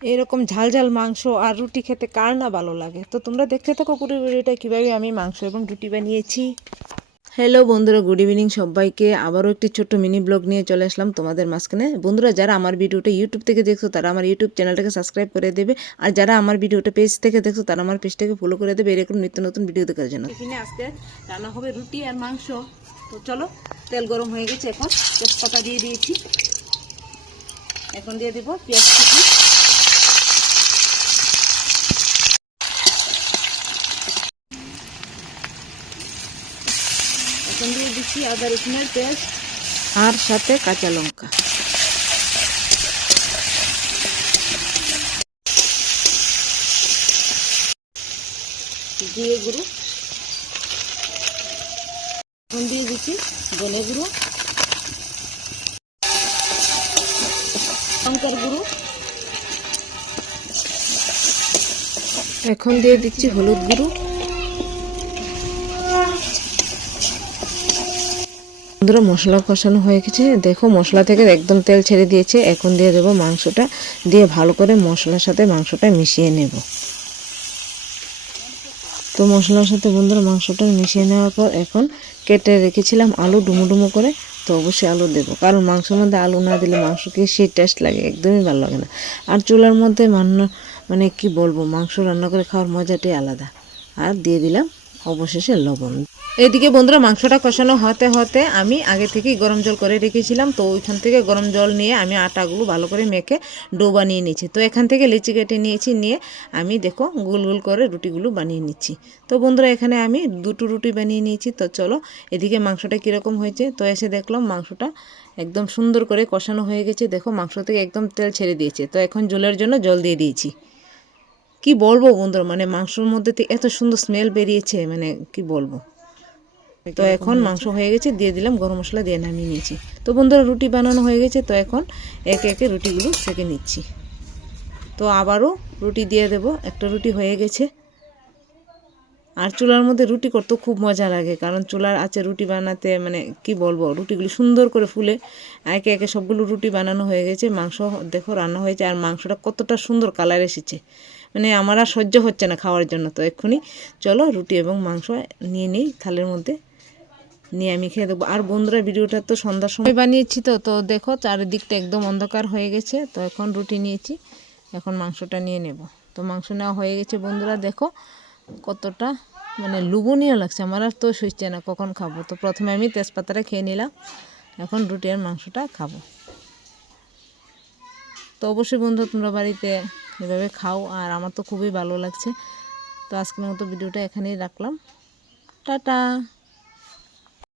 এরকম ঝাল ঝাল মাংস আর রুটি খেতে কার না ভালো লাগে। তো তোমরা দেখতে থাকো পুরো ভিডিওটা কীভাবে আমি মাংস এবং রুটি বানিয়েছি। হ্যালো বন্ধুরা, গুড ইভিনিং সবাইকে। আবারও একটি ছোট্ট মিনি ব্লগ নিয়ে চলে আসলাম তোমাদের মাঝখানে। বন্ধুরা, যারা আমার ভিডিওটা ইউটিউব থেকে দেখছো তারা আমার ইউটিউব চ্যানেলটাকে সাবস্ক্রাইব করে দেবে, আর যারা আমার ভিডিওটা পেজ থেকে দেখছো তারা আমার পেজটাকে ফলো করে দেবে এরকম নিত্য নতুন ভিডিও দেখার জন্য। এখানে আজকে রান্না হবে রুটি আর মাংস। তো চলো, তেল গরম হয়ে গেছে, এখন তেজপাতা দিয়ে দিয়েছি, এখন দিয়ে দেবো পেঁয়াজ কুচি, এখন দিয়ে দিচ্ছি আদা রসুনের পেস্ট আর সাথে কাঁচা লঙ্কা। জিরে গুঁড়ো, এখন দিয়ে দিচ্ছি ধনে গুঁড়ো, লঙ্কার গুঁড়ো, এখন দিয়ে দিচ্ছি হলুদ গুঁড়ো। বন্ধুরা, মশলা কষানো হয়ে গেছে, দেখো মশলা থেকে একদম তেল ছেড়ে দিয়েছে। এখন দিয়ে দেবো মাংসটা, দিয়ে ভালো করে মশলার সাথে মাংসটা মিশিয়ে নেব। তো মশলার সাথে বন্ধুরা মাংসটা মিশিয়ে নেওয়ার পর এখন কেটে রেখেছিলাম আলু ডুমো ডুমো করে। তো অবশ্যই আলু দেবো, কারণ মাংসের মধ্যে আলু না দিলে মাংসকে সেই টেস্ট লাগে, একদমই ভালো লাগে না। আর চুলার মধ্যে মানে কি বলবো, মাংস রান্না করে খাওয়ার মজাটাই আলাদা। আর দিয়ে দিলাম অবশেষে লবণ। এদিকে বন্ধুরা, মাংসটা কষানো হতে হতে আমি আগে থেকেই গরম জল করে রেখেছিলাম। তো ওইখান থেকে গরম জল নিয়ে আমি আটাগুলো ভালো করে মেখে ডো বানিয়ে নিয়েছি। তো এখান থেকে লিচি কেটে নিয়েছি, নিয়ে আমি দেখো গোল গোল করে রুটিগুলো বানিয়ে নিচ্ছি। তো বন্ধুরা, এখানে আমি দুটো রুটি বানিয়ে নিয়েছি। তো চলো, এদিকে মাংসটা কীরকম হয়েছে। তো এসে দেখলাম মাংসটা একদম সুন্দর করে কষানো হয়ে গেছে। দেখো মাংস থেকে একদম তেল ছেড়ে দিয়েছে। তো এখন ঝোলের জন্য জল দিয়ে দিয়েছি। কি বলবো বন্ধুরা, মানে মাংসের মধ্যে থেকে এত সুন্দর স্মেল বেরিয়েছে, মানে কি বলবো। তো এখন মাংস হয়ে গেছে, দিয়ে দিলাম গরম মশলা, দিয়ে নামিয়ে নিয়েছি। তো বন্ধুরা, রুটি বানানো হয়ে গেছে। তো এখন একে একে রুটিগুলো সেঁকে নিচ্ছি। তো আবারও রুটি দিয়ে দেব, একটা রুটি হয়ে গেছে। আর চুলার মধ্যে রুটি করতে খুব মজা লাগে, কারণ চুলার আছে রুটি বানাতে, মানে কি বলবো, রুটিগুলো সুন্দর করে ফুলে একে একে সবগুলো রুটি বানানো হয়ে গেছে। মাংস দেখো রান্না হয়েছে, আর মাংসটা কতটা সুন্দর কালার এসেছে, মানে আমার আর সহ্য হচ্ছে না খাওয়ার জন্য। তো এক্ষুনি চলো রুটি এবং মাংস নিয়ে নিই থালের মধ্যে, নিয়ে আমি খেয়ে দেবো। আর বন্ধুরা, ভিডিওটা তো সন্ধ্যার সময় বানিয়েছি। তো দেখো চারিদিকটা একদম অন্ধকার হয়ে গেছে। তো এখন রুটি নিয়েছি, এখন মাংসটা নিয়ে নেব। তো মাংস নেওয়া হয়ে গেছে বন্ধুরা, দেখো কতটা মানে লোভনীয় লাগছে। আমার আর তো সইছে না কখন খাবো। তো প্রথমে আমি তেজপাতাটা খেয়ে নিলাম, এখন রুটি আর মাংসটা খাবো। তো অবশ্যই বন্ধুরা, তোমরা বাড়িতে এভাবে খাও, আর আমার তো খুবই ভালো লাগছে। তো আজকের মতো ভিডিওটা এখানেই রাখলাম, টাটা।